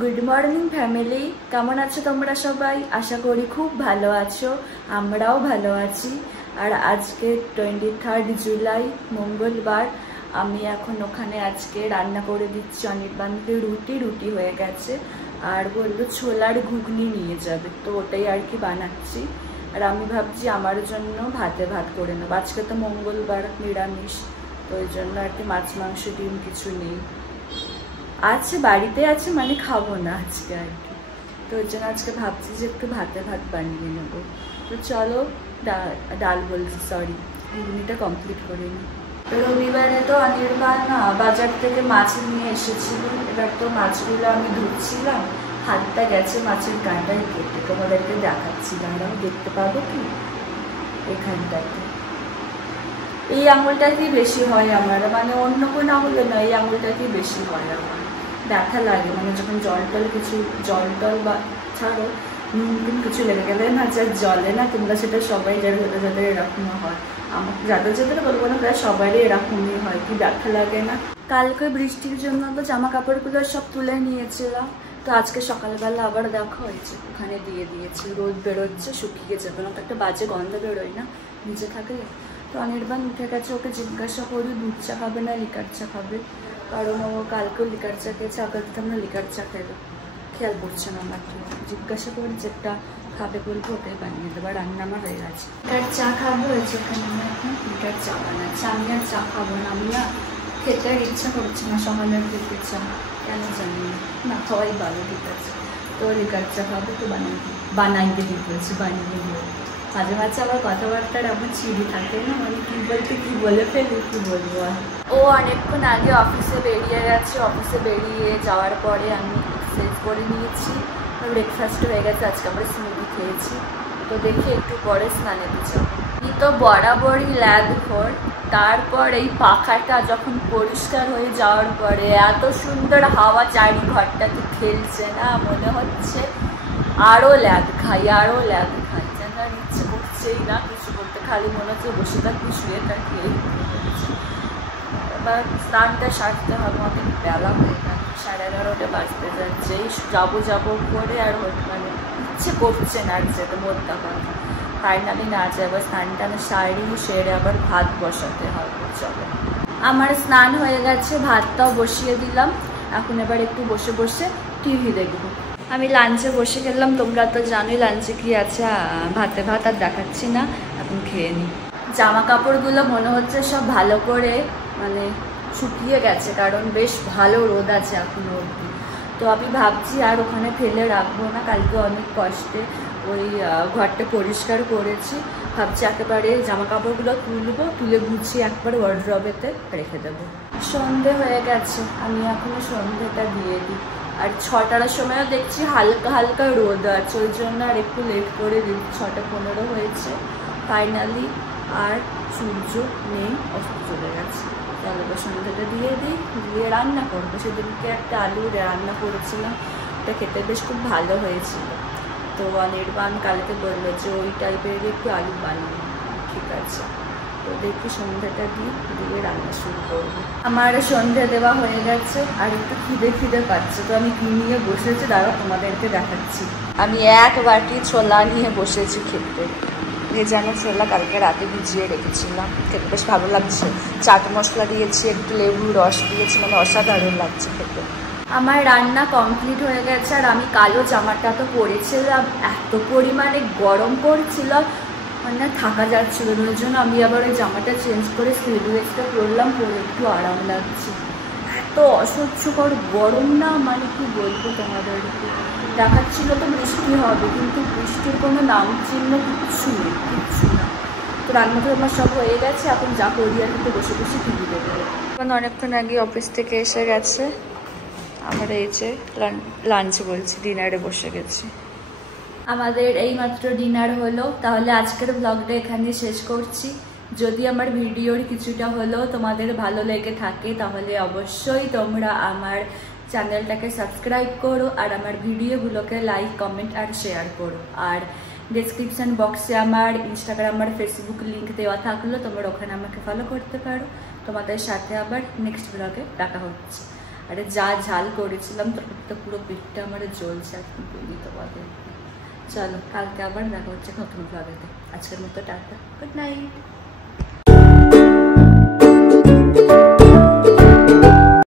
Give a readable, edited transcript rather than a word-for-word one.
Good morning family केमन आछो तोमरा सबाई आशा करी खूब भालो आछो आमराओ भालो आछि। और आज के 23 जुलाई मंगलवार आमी एखन ओखाने आजके रान्ना करे दिচ্ছি अनिर्बाणके रुटी रुटी हये गेছে और बोललो छोलार घुगनी निये जाबे तो ओटाई आर कि बानाচ্ছি। और आमी भाबছি आमार जन्य भाते भात करे नेব आजके तो मंगलवार निरामिष तो ओই জন্য আর কি মাছ মাংস ডিম কিছু নেই আছে বাড়িতে আছে মানে খাবো না আজকে আর কি তো ওই জন্য আজকে ভাবছি যে একটু ভাতে ভাত বানিয়ে নেব। তো চলো ডাল বলছি সরি ঘুগনিটা কমপ্লিট করে নিই। রবিবারে তো অনির্বাণ বাজার থেকে মাছ নিয়ে এসেছিল, এবার তো মাছগুলো আমি ধুচ্ছিলাম, হাতটা গেছে মাছের কাঁটায় কেটে, তোমাদেরকে দেখাচ্ছিলাম আমি দেখতে পাবো কি এখানটাতে এই আঙুলটাতেই বেশি হয় আমার, মানে অন্য কোনো আঙুলে না এই আঙুলটাতেই বেশি হয় আমার, ব্যথা লাগে মানে যখন জল টল বা ছাড়ো নুন কিছু লেগে গেলে না যা জলে না তোমরা সেটা সবাই যাদের এরকম হয়, আমার যাদের বলবো না প্রায় সবারই এরকমই হয় কি ব্যথা লাগে না। কালকে বৃষ্টির জন্য তো জামা কাপড়গুলো সব তুলে নিয়েছিলাম, তো আজকে সকালবেলা আবার দেখা হয়েছে ওখানে দিয়ে দিয়েছি, রোদ বেরোচ্ছে শুকিয়ে যাবে না তো একটা বাজে গন্ধ বেরোয় না নিচে থাকলে। তো অনির্বাণ উঠে গেছে, ওকে জিজ্ঞাসা করি দুধ চা খাবে না লিকার চা খাবে, কারণ ও কালকেও লিকার চা খেয়েছে, আগে তো আমরা লিকার চা খেলো খেয়াল করছে না আমার, জিজ্ঞাসা করি যেটা খাবে বলবো ওটাই বানিয়ে দেবো। রান্না আমার হয়ে গেছে, লিকার চা খাবো হয়েছে ওখানে আমি এখন লিকার চা বানাচ্ছি, আমি আর চা খাবো না, আমি না খেতে আর ইচ্ছা করছে না সকালের দিকে চা কেন জানি না খাওয়াই ভালো ঠিক আছে। তো লিকার চা খাবো তো বানাইতে দিয়ে বলছি বানিয়ে দিয়ে মাঝে মাঝে আবার কথাবার্তার এমন ছিঁড়ি থাকে না, মানে কী বলতে কী বলে ফেলি কী বলবো। ও অনেকক্ষণ আগে অফিসে বেরিয়ে গেছে, অফিসে বেরিয়ে যাওয়ার পরে আমি এক্সারসাইজ করে নিয়েছি, ব্রেকফাস্ট হয়ে গেছে, আজকে আমরা স্মুদি খেয়েছি, তো দেখি একটু পরে স্নানেতে যাবো। এই তো বরাবরই ল্যাদঘর, তারপর এই পাখাটা যখন পরিষ্কার হয়ে যাওয়ার পরে এত সুন্দর হাওয়া চারি ঘরটাতে খেলছে না, মনে হচ্ছে আরও ল্যাদ খাই যেন আর ইচ্ছে করছেই না কিছু করতে, খালি মনে হচ্ছে বসে থাকি শুয়ে থাকি। এবার স্নানটা সারতে হবে, আমাকে বেলা হয়ে গেল 11:30 বাজতে যাচ্ছে, এই যাবো করে আর মানে ইচ্ছে করছে না আর যেতে মোদ্দা কথা, ফাইনালি না যায় এবার স্নানটা আমি সারি সেরে আবার ভাত বসাতে হবে। চলো আমার স্নান হয়ে গেছে, ভাতটাও বসিয়ে দিলাম, এখন এবার একটু বসে বসে টিভি দেখবো। আমি লাঞ্চে বসে গেলাম, তোমরা তো জানোই লাঞ্চে কি আছে, ভাতে ভাত আর দেখাচ্ছি না, এখন খেয়ে নিই। জামা কাপড়গুলো মনে হচ্ছে সব ভালো করে মানে শুকিয়ে গেছে, কারণ বেশ ভালো রোদ আছে এখনো অবধি, তো আমি ভাবছি আর ওখানে ফেলে রাখবো না, কালকে অনেক কষ্টে ওই ঘরটা পরিষ্কার করেছি, ভাবছি একেবারে জামা কাপড়গুলো তুলে গুছিয়ে একবার ওয়ার্ড্রবেতে রেখে দেবো। সন্ধে হয়ে গেছে, আমি এখনো সন্ধেটা দিয়ে দিই, আর 6টার সময়ও দেখছি হালকা হালকা রোদ আছে, ওই জন্য আর একটু লেট করে দিই, 6:15 হয়েছে ফাইনালি, আর সূর্য নেই অস্ত চলে গেছে। তাহলে সন্ধ্যাটা দিয়ে দিই, দিয়ে রান্না করবো, সেদিনকে একটা আলু রান্না করেছিলাম, ওটা খেতে বেশ খুব ভালো হয়েছিল, তো অনির্বাণ কালকে বললো যে ওই টাইপের একটু আলু বানিয়ে, ঠিক আছে তো দেখি সন্ধ্যাটা দিয়ে রান্না শুরু করবো। আমার সন্ধ্যা দেওয়া হয়ে গেছে আর একটু খিদে পাচ্ছে, তো আমি কি নিয়ে বসেছি দাঁড়া তোমাদেরকে দেখাচ্ছি। আমি এক বাটি ছোলা নিয়ে বসেছি খেতে, ভেজানো ছোলা কালকে রাতে ভিজিয়ে রেখেছিলাম, খেতে বেশ ভালো লাগছে, চাট মশলা দিয়েছি, একটু লেবুর রস দিয়েছি, মানে অসাধারণ লাগছে খেতে। আমার রান্না কমপ্লিট হয়ে গেছে, আর আমি কালো জামাটা তো পরেছিলাম, এত পরিমাণে গরম পড়ছিল মানে থাকা যাচ্ছিল না, ওই জন্য আমি আবার ওই জামাটা চেঞ্জ করে স্লিভলেসটা পরলাম, পরে একটু আরাম লাগছে। এত অসহ্যকর গরম না, মানে কি বলবো তোমাদেরকে, দেখাচ্ছিল তো বৃষ্টি হবে কিন্তু বৃষ্টির কোনো নাম চিহ্ন কিচ্ছু না। তো রান্নাটা আমার সব হয়ে গেছে, এখন যা করি আর কিন্তু বসে টিভি দেখবো। এখন অনেকক্ষণ আগে অফিস থেকে এসে গেছে, আমরা এই যে লাঞ্চে বলছি ডিনারে বসে গেছি, আমাদের এইমাত্র ডিনার হলো। তাহলে আজকের ব্লগটা এখানে শেষ করছি, যদি আমার ভিডিওর কিছুটা হলেও তোমাদের ভালো লেগে থাকে তাহলে অবশ্যই তোমরা আমার চ্যানেলটাকে সাবস্ক্রাইব করো, আর আমার ভিডিওগুলোকে লাইক কমেন্ট আর শেয়ার করো, আর ডেসক্রিপশন বক্সে আমার ইনস্টাগ্রাম আর ফেসবুক লিঙ্ক দেওয়া থাকলো, তোমরা ওখানে আমাকে ফলো করতে পারো। তোমাদের সাথে আবার নেক্সট ব্লগে দেখা হচ্ছে। আরে যা ঝাল করেছিলাম তো পুরো পেটটা আমার জ্বলছে এখন দিতে পারবে। চলো কালকে আবার দেখা হচ্ছে নতুন ব্লগেতে। আজকের মতো টাটা, গুড নাইট।